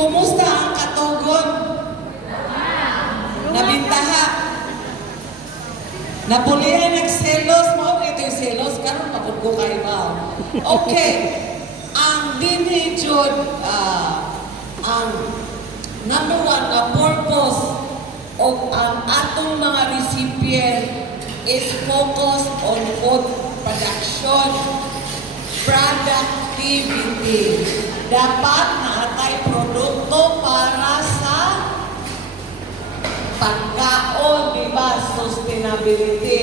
Kumusta ang katugon? Nabintaha. Napulihan nagselos mo. Ito yung selos. Karoon kapag ko kayo ba? Okay. Ang dinhijod, ang number one na purpose o ang atong mga recipient is focus on food production, productivity. Dapat naatay produkto para sa pagkaon, di ba? Sustainability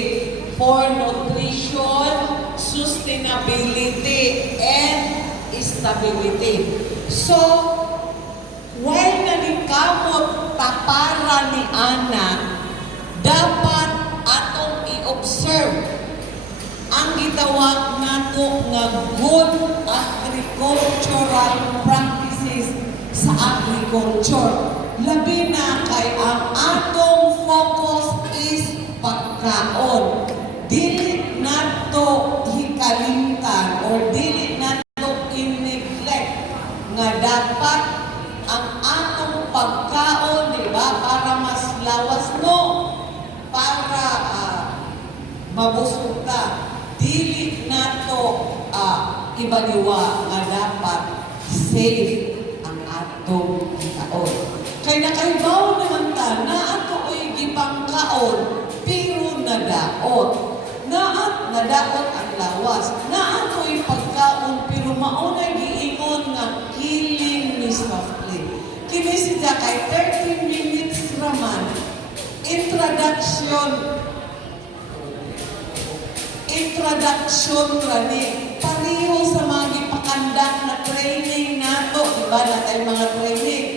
for nutrition, sustainability, and stability. So, while nanikamot tapara ni Ana, dapat atong i-observe ang gitawag nato nga good agricultural practices sa agriculture. Labi na kay ang atong focus is pagkaon. Dili nato hikalimtan or dili nato in-neglect nga dapat ang atong pagkaon, di ba, para mas lawas no, para mabusog ka. Dili nato ibaliwa nga dapat safe ang atong kaon. Kay nakaibaw naman ta na ato ay gipangkaon pero nadaot. Nadaot ang lawas. Na ato ay pagkaon pero maunay giingon nga killing ni softly. Kini siya kay 30 minutes raman. Introduction rani. Pareho sa mga gipakandak na training nato. Diba na tayo mga training?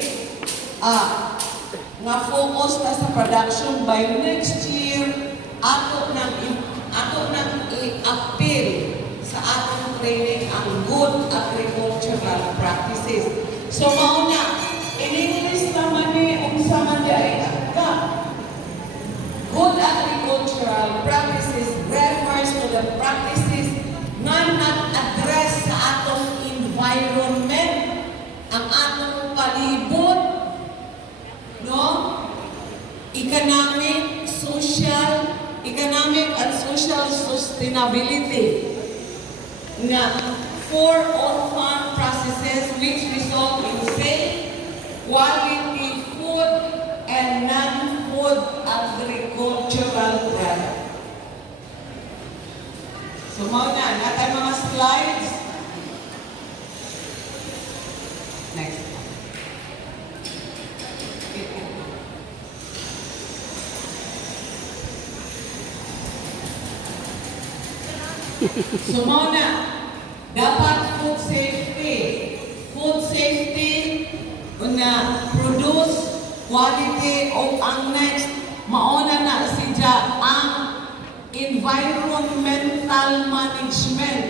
Nga focus na sa production by next year, ato nang i-appeal sa atong training ang good agricultural practices. So, mauna, in English naman unsa man ay agka. Good agricultural practices refers to the practices nga nag-address sa atong environment, ang atong palibot, no? Economic and social sustainability nga for all farm processes which result in safe, quality food and non-food agricultural product. So, mauna, natay mga slides. Next. So, mauna, dapat food safety. Food safety, una, produce, quality, o ang next, mauna na siya ang environmental management.